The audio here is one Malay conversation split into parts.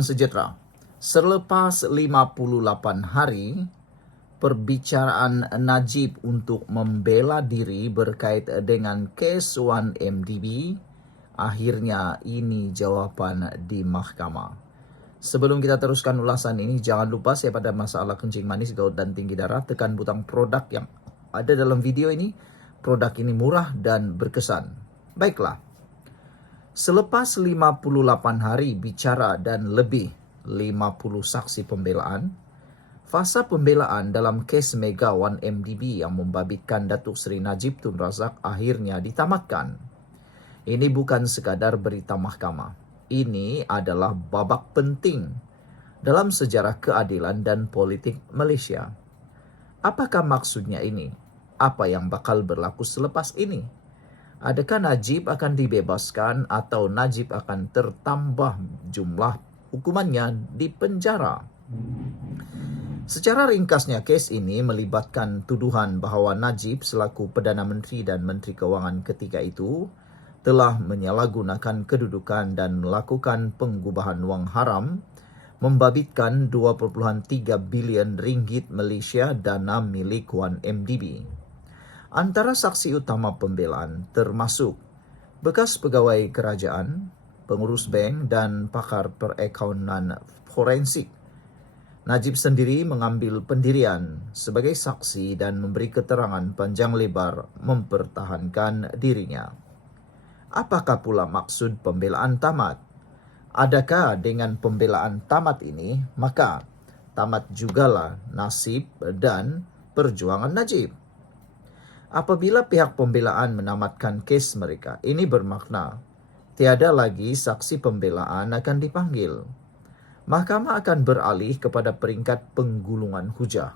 Sejahtera. Selepas 58 hari, perbicaraan Najib untuk membela diri berkait dengan kes 1MDB, akhirnya ini jawapan di mahkamah. Sebelum kita teruskan ulasan ini, jangan lupa saya pada masalah kencing manis, gout dan tinggi darah, tekan butang produk yang ada dalam video ini. Produk ini murah dan berkesan. Baiklah. Selepas 58 hari bicara dan lebih 50 saksi pembelaan, fasa pembelaan dalam kes Mega 1MDB yang membabitkan Datuk Seri Najib Tun Razak akhirnya ditamatkan. Ini bukan sekadar berita mahkamah. Ini adalah babak penting dalam sejarah keadilan dan politik Malaysia. Apakah maksudnya ini? Apa yang bakal berlaku selepas ini? Adakah Najib akan dibebaskan atau Najib akan tertambah jumlah hukumannya di penjara? Secara ringkasnya, kes ini melibatkan tuduhan bahawa Najib selaku Perdana Menteri dan Menteri Kewangan ketika itu telah menyalahgunakan kedudukan dan melakukan pengubahan wang haram, membabitkan 2.3 bilion ringgit Malaysia dana milik 1MDB. Antara saksi utama pembelaan termasuk bekas pegawai kerajaan, pengurus bank dan pakar perakaunan forensik. Najib sendiri mengambil pendirian sebagai saksi dan memberi keterangan panjang lebar mempertahankan dirinya. Apakah pula maksud pembelaan tamat? Adakah dengan pembelaan tamat ini, maka tamat jugalah nasib dan perjuangan Najib? Apabila pihak pembelaan menamatkan kes mereka, ini bermakna tiada lagi saksi pembelaan akan dipanggil. Mahkamah akan beralih kepada peringkat penggulungan hujah,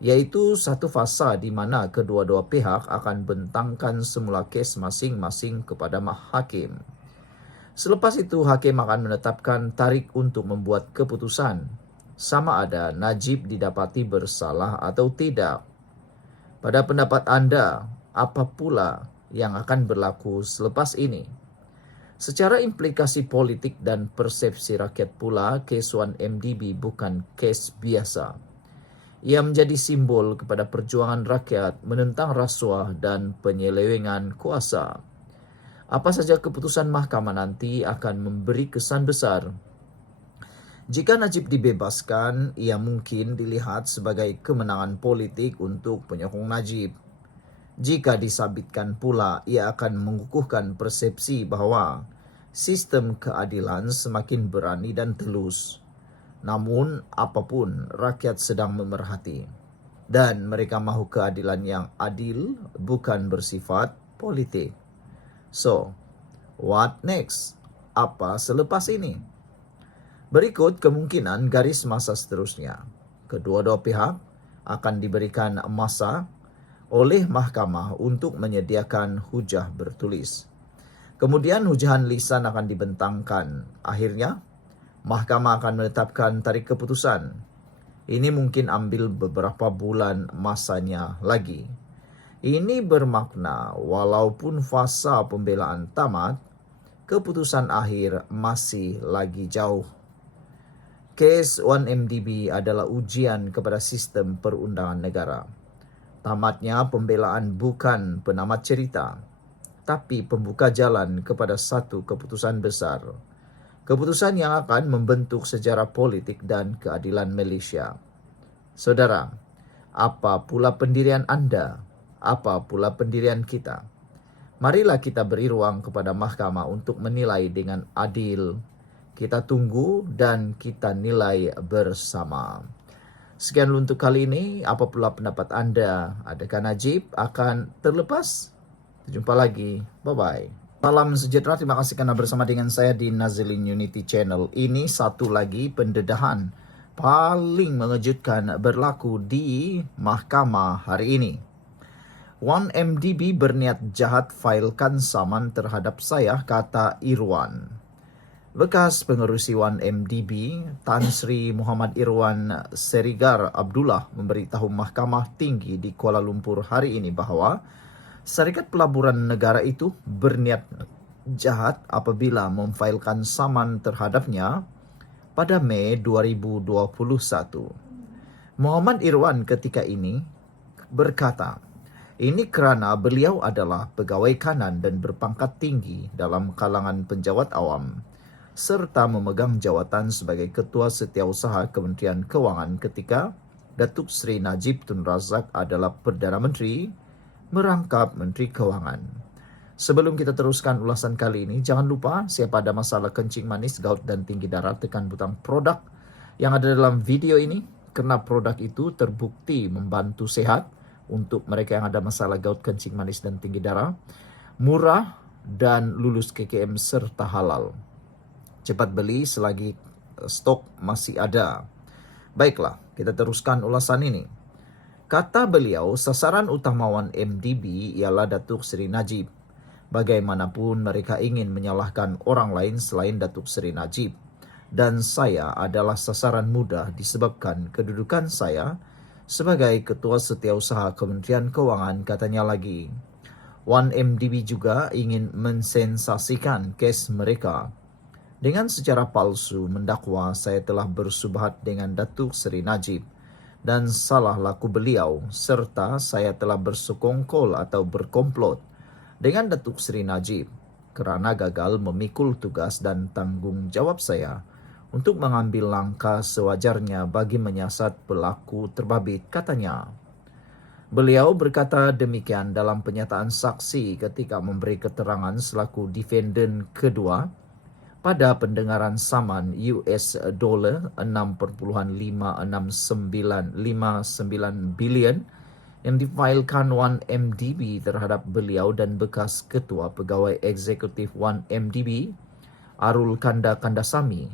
iaitu satu fasa di mana kedua-dua pihak akan bentangkan semula kes masing-masing kepada hakim. Selepas itu, hakim akan menetapkan tarikh untuk membuat keputusan sama ada Najib didapati bersalah atau tidak. Pada pendapat anda, apa pula yang akan berlaku selepas ini? Secara implikasi politik dan persepsi rakyat pula, kes 1MDB bukan kes biasa. Ia menjadi simbol kepada perjuangan rakyat menentang rasuah dan penyelewengan kuasa. Apa saja keputusan mahkamah nanti akan memberi kesan besar. Jika Najib dibebaskan, ia mungkin dilihat sebagai kemenangan politik untuk penyokong Najib. Jika disabitkan pula, ia akan mengukuhkan persepsi bahawa sistem keadilan semakin berani dan telus. Namun, apapun, rakyat sedang memerhati. Dan mereka mahu keadilan yang adil, bukan bersifat politik. So, what next? Apa selepas ini? Berikut kemungkinan garis masa seterusnya. Kedua-dua pihak akan diberikan masa oleh mahkamah untuk menyediakan hujah bertulis. Kemudian hujahan lisan akan dibentangkan. Akhirnya, mahkamah akan menetapkan tarikh keputusan. Ini mungkin ambil beberapa bulan masanya lagi. Ini bermakna walaupun fasa pembelaan tamat, keputusan akhir masih lagi jauh. Kes 1MDB adalah ujian kepada sistem perundangan negara. Tamatnya pembelaan bukan penamat cerita, tapi pembuka jalan kepada satu keputusan besar. Keputusan yang akan membentuk sejarah politik dan keadilan Malaysia. Saudara, apa pula pendirian anda? Apa pula pendirian kita? Marilah kita beri ruang kepada mahkamah untuk menilai dengan adil. Kita tunggu dan kita nilai bersama. Sekian untuk kali ini. Apa pula pendapat anda? Adakah Najib akan terlepas? Jumpa lagi. Bye-bye. Salam sejahtera. Terima kasih kerana bersama dengan saya di Nazilin Unity Channel. Ini satu lagi pendedahan paling mengejutkan berlaku di mahkamah hari ini. 1MDB berniat jahat failkan saman terhadap saya, kata Irwan. Bekas pengerusi 1MDB, Tan Sri Muhammad Irwan Serigar Abdullah memberitahu Mahkamah Tinggi di Kuala Lumpur hari ini bahawa Syarikat Pelaburan Negara itu berniat jahat apabila memfailkan saman terhadapnya pada Mei 2021. Muhammad Irwan ketika ini berkata, ini kerana beliau adalah pegawai kanan dan berpangkat tinggi dalam kalangan penjawat awam serta memegang jawatan sebagai Ketua Setiausaha Kementerian Kewangan ketika Datuk Seri Najib Tun Razak adalah Perdana Menteri merangkap Menteri Kewangan. Sebelum kita teruskan ulasan kali ini, jangan lupa siapa ada masalah kencing manis, gout dan tinggi darah, tekan butang produk yang ada dalam video ini kerana produk itu terbukti membantu sehat untuk mereka yang ada masalah gout, kencing manis dan tinggi darah, murah dan lulus KKM serta halal. Cepat beli selagi stok masih ada. Baiklah, kita teruskan ulasan ini. Kata beliau, sasaran utamawan MDB ialah Datuk Seri Najib. Bagaimanapun mereka ingin menyalahkan orang lain selain Datuk Seri Najib. Dan saya adalah sasaran mudah disebabkan kedudukan saya sebagai Ketua Setiausaha Kementerian Kewangan, katanya lagi. Wan MDB juga ingin mensensasikan kes mereka dengan secara palsu mendakwa saya telah bersubhat dengan Datuk Seri Najib dan salah laku beliau serta saya telah bersekongkol atau berkomplot dengan Datuk Seri Najib kerana gagal memikul tugas dan tanggungjawab saya untuk mengambil langkah sewajarnya bagi menyiasat pelaku terbabit, katanya. Beliau berkata demikian dalam penyataan saksi ketika memberi keterangan selaku defendant kedua pada pendengaran saman US dollar 6.56959 bilion yang difailkan Wan MDB terhadap beliau dan bekas Ketua Pegawai Eksekutif Wan MDB, Arul Kanda Kandasamy,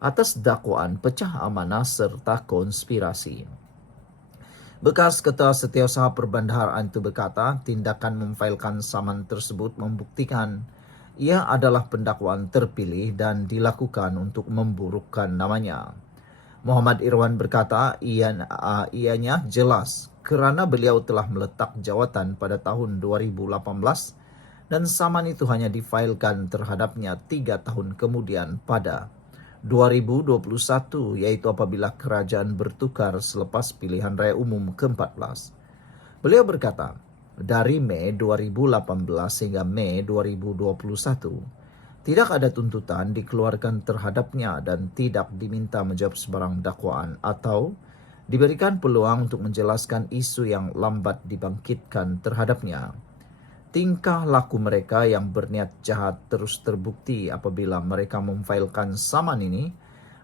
atas dakwaan pecah amanah serta konspirasi. Bekas Ketua Setiausaha Perbendaharaan itu berkata, tindakan memfailkan saman tersebut membuktikan ia adalah pendakwaan terpilih dan dilakukan untuk memburukkan namanya. Muhammad Irwan berkata, ianya jelas kerana beliau telah meletak jawatan pada tahun 2018 dan saman itu hanya difailkan terhadapnya 3 tahun kemudian pada 2021, iaitu apabila kerajaan bertukar selepas pilihan raya umum ke-14. Beliau berkata, dari Mei 2018 hingga Mei 2021, tidak ada tuntutan dikeluarkan terhadapnya dan tidak diminta menjawab sebarang dakwaan atau diberikan peluang untuk menjelaskan isu yang lambat dibangkitkan terhadapnya. Tingkah laku mereka yang berniat jahat terus terbukti apabila mereka memfailkan saman ini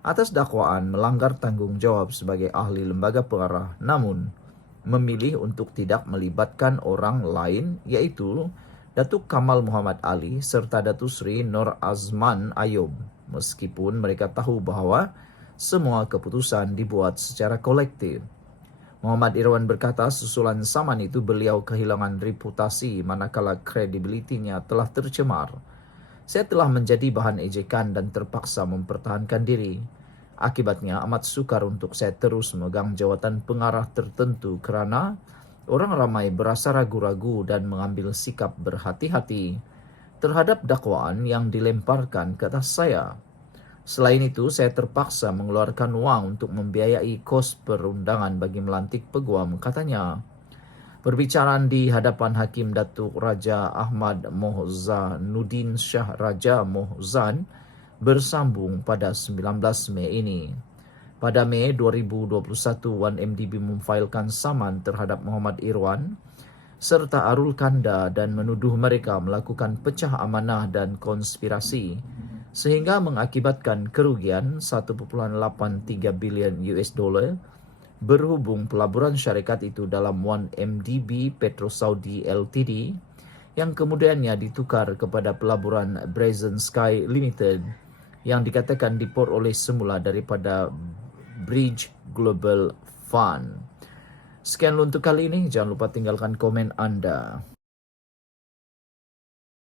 atas dakwaan melanggar tanggungjawab sebagai ahli lembaga pengarah, namun memilih untuk tidak melibatkan orang lain, iaitu Datuk Kamal Muhammad Ali serta Datuk Seri Nur Azman Ayub, meskipun mereka tahu bahawa semua keputusan dibuat secara kolektif. Muhammad Irwan berkata susulan saman itu beliau kehilangan reputasi manakala kredibilitinya telah tercemar. Saya telah menjadi bahan ejekan dan terpaksa mempertahankan diri. Akibatnya amat sukar untuk saya terus memegang jawatan pengarah tertentu kerana orang ramai berasa ragu-ragu dan mengambil sikap berhati-hati terhadap dakwaan yang dilemparkan ke atas saya. Selain itu, saya terpaksa mengeluarkan wang untuk membiayai kos perundangan bagi melantik peguam, katanya. Perbicaraan di hadapan Hakim Datuk Raja Ahmad Mohzanuddin Shah Raja Mohzan bersambung pada 19 Mei ini. Pada Mei 2021, Wan MDB memfailkan saman terhadap Muhammad Irwan serta Arul Kanda dan menuduh mereka melakukan pecah amanah dan konspirasi sehingga mengakibatkan kerugian 1.83 bilion US dollar berhubung pelaburan syarikat itu dalam Wan MDB Petro Saudi Ltd yang kemudiannya ditukar kepada pelaburan Brazen Sky Limited yang dikatakan diport oleh semula daripada Bridge Global Fund. Sekian untuk kali ini. Jangan lupa tinggalkan komen anda.